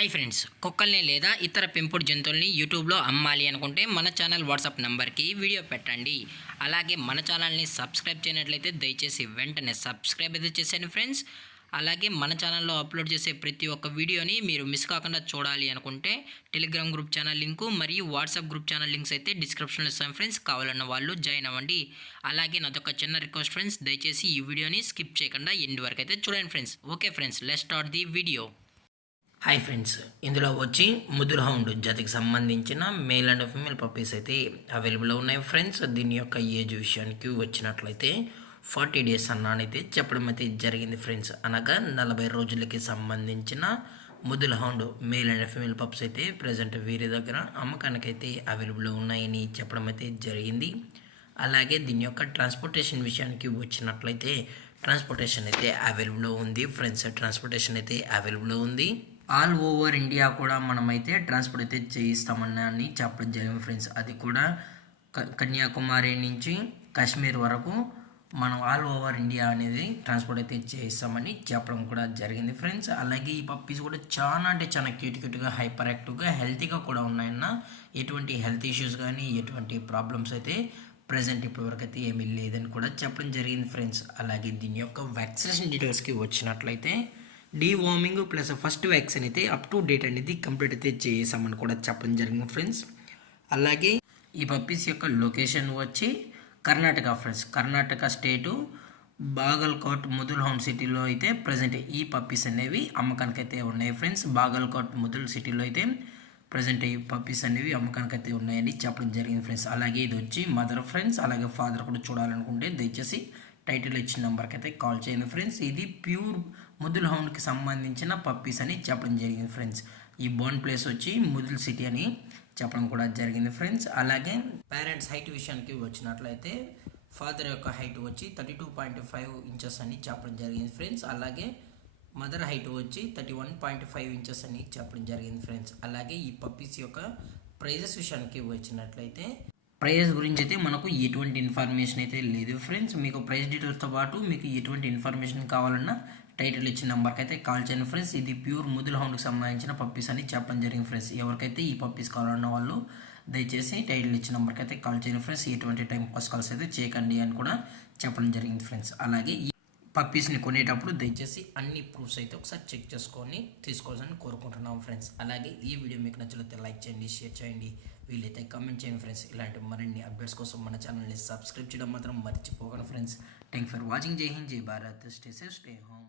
Hi friends, కుక్కల్ని లేదా ఇతర పెంపుడు జంతువుల్ని యూట్యూబ్లో అమ్మాలి అనుకుంటే మన ఛానల్ వాట్సాప్ నెంబర్కి వీడియో పెట్టండి. అలాగే మన ఛానల్ని సబ్స్క్రైబ్ చేయనట్లయితే దయచేసి వెంటనే సబ్స్క్రైబ్ అయితే చేసేయండి ఫ్రెండ్స్. అలాగే మన ఛానల్లో అప్లోడ్ చేసే ప్రతి ఒక్క వీడియోని మీరు మిస్ కాకుండా చూడాలి అనుకుంటే టెలిగ్రామ్ గ్రూప్ ఛానల్ లింకు మరియు వాట్సాప్ గ్రూప్ ఛానల్ లింక్స్ అయితే డిస్క్రిప్షన్లో ఇస్తాను ఫ్రెండ్స్. కావాలన్న వాళ్ళు జాయిన్ అవ్వండి. అలాగే నాదొక చిన్న రిక్వెస్ట్ ఫ్రెండ్స్, దయచేసి ఈ వీడియోని స్కిప్ చేయకుండా ఎండ్ వరకు అయితే చూడండి friends. Okay friends, let's start the video. Hi friends, ఇందులో వచ్చి ముదురు హౌండ్ జాతికి సంబంధించిన మేల్ అండ్ ఫీమేల్ పప్పీస్ అయితే అవైలబుల్లో ఉన్నాయి ఫ్రెండ్స్. దీని యొక్క ఏజ్ విషయానికి వచ్చినట్లయితే 40 డేస్ అన్నానైతే చెప్పడం అయితే జరిగింది ఫ్రెండ్స్. అనగా 40 రోజులకి సంబంధించిన ముదురు hound male and female pups అయితే ప్రజెంట్ వీరి దగ్గర అమ్మకానికైతే అవైలబుల్లో ఉన్నాయని చెప్పడం అయితే జరిగింది. అలాగే దీని యొక్క ట్రాన్స్పోర్టేషన్ విషయానికి వచ్చినట్లయితే ట్రాన్స్పోర్టేషన్ అయితే అవైలబుల్లో ఉంది ఫ్రెండ్స్. ట్రాన్స్పోర్టేషన్ అయితే అవైలబుల్లో ఉంది. ఆల్ ఓవర్ ఇండియా కూడా మనమైతే ట్రాన్స్పోర్ట్ అయితే చేయిస్తామని చెప్పడం జరిగింది ఫ్రెండ్స్. అది కూడా కన్యాకుమారి నుంచి కాశ్మీర్ వరకు మనం ఆల్ ఓవర్ ఇండియా అనేది ట్రాన్స్పోర్ట్ అయితే చేయిస్తామని చెప్పడం కూడా జరిగింది ఫ్రెండ్స్. అలాగే ఈ పప్పీస్ కూడా చాలా అంటే చాలా క్యూట్గా హైపర్ యాక్టివ్గా హెల్తీగా కూడా ఉన్నాయన్న. ఎటువంటి హెల్త్ ఇష్యూస్ కానీ ఎటువంటి ప్రాబ్లమ్స్ అయితే ప్రజెంట్ ఇప్పటివరకు అయితే ఏమీ లేదని కూడా చెప్పడం జరిగింది ఫ్రెండ్స్. అలాగే దీని యొక్క వ్యాక్సినేషన్ డీటెయిల్స్కి వచ్చినట్లయితే డీవార్మింగ్ ప్లస్ ఫస్ట్ వ్యాక్సిన్ అయితే అప్ టు డేట్ అనేది కంప్లీట్ అయితే చేసామని కూడా చెప్పడం జరిగింది ఫ్రెండ్స్. అలాగే ఈ పప్పీస్ యొక్క లొకేషన్ వచ్చి కర్ణాటక ఫ్రెండ్స్. కర్ణాటక స్టేటు బాగల్కోట్ ముదుల్ హౌండ్ సిటీలో అయితే ప్రజెంట్ ఈ పప్పీస్ అనేవి అమ్మకానికి అయితే ఉన్నాయి ఫ్రెండ్స్. బాగల్కోట్ ముదుల్ సిటీలో అయితే ప్రజెంట్ ఈ పప్పీస్ అనేవి అమ్మకానికి అయితే ఉన్నాయని చెప్పడం జరిగింది ఫ్రెండ్స్. అలాగే ఇది వచ్చి మదర్ ఫ్రెండ్స్. అలాగే ఫాదర్ కూడా చూడాలనుకుంటే దయచేసి టైటిల్ ఇచ్చిన నెంబర్కి అయితే కాల్ చేయండి ఫ్రెండ్స్. ఇది ప్యూర్ ముదుల్ హౌండ్కి సంబంధించిన పప్పీస్ అని చెప్పడం జరిగింది ఫ్రెండ్స్. ఈ బోర్న్ ప్లేస్ వచ్చి ముదుల్ సిటీ అని చెప్పడం కూడా జరిగింది ఫ్రెండ్స్. అలాగే పేరెంట్స్ హైట్ విషయానికి వచ్చినట్లయితే ఫాదర్ యొక్క హైట్ వచ్చి 32.5 ఇంచెస్ అని చెప్పడం జరిగింది ఫ్రెండ్స్. అలాగే మదర్ హైట్ వచ్చి 31.5 ఇంచెస్ అని చెప్పడం జరిగింది ఫ్రెండ్స్. అలాగే ఈ పప్పీస్ యొక్క ప్రైజెస్ విషయానికి వచ్చినట్లయితే ప్రైస్ గురించి అయితే మనకు ఎటువంటి ఇన్ఫర్మేషన్ అయితే లేదు ఫ్రెండ్స్. మీకు ప్రైస్ డీటెయిల్స్తో పాటు మీకు ఎటువంటి ఇన్ఫర్మేషన్ కావాలన్నా టైటిల్ ఇచ్చిన నెంబర్కి అయితే కాల్ చేయండి ఫ్రెండ్స్. ఇది ప్యూర్ ముదుల్ హౌండ్కి సంబంధించిన పప్పీస్ అని చెప్పడం జరిగింది ఫ్రెండ్స్. ఎవరికైతే ఈ పప్పీస్ కావాలన్న వాళ్ళు దయచేసి టైటిల్ ఇచ్చిన నెంబర్కి అయితే కాల్ చేయండి ఫ్రెండ్స్. ఎటువంటి టైం పాస్ కాల్స్ అయితే చేయకండి అని కూడా చెప్పడం జరిగింది ఫ్రెండ్స్. అలాగే ఈ పప్పీస్ని కొనేటప్పుడు దయచేసి అన్ని ప్రూఫ్స్ అయితే ఒకసారి చెక్ చేసుకొని తీసుకోవాలని కోరుకుంటున్నాం ఫ్రెండ్స్. అలాగే ఈ వీడియో మీకు నచ్చినట్లయితే లైక్ చేయండి, షేర్ చేయండి, వీలైతే కామెంట్ చేయండి ఫ్రెండ్స్. ఇలాంటి మరిన్ని అప్డేట్స్ కోసం మన ఛానల్ని సబ్స్క్రైబ్ చేయడం మాత్రం మర్చిపోకండి ఫ్రెండ్స్. Thank for watching. జై హింద్, జై Bharat. Stay safe, stay home.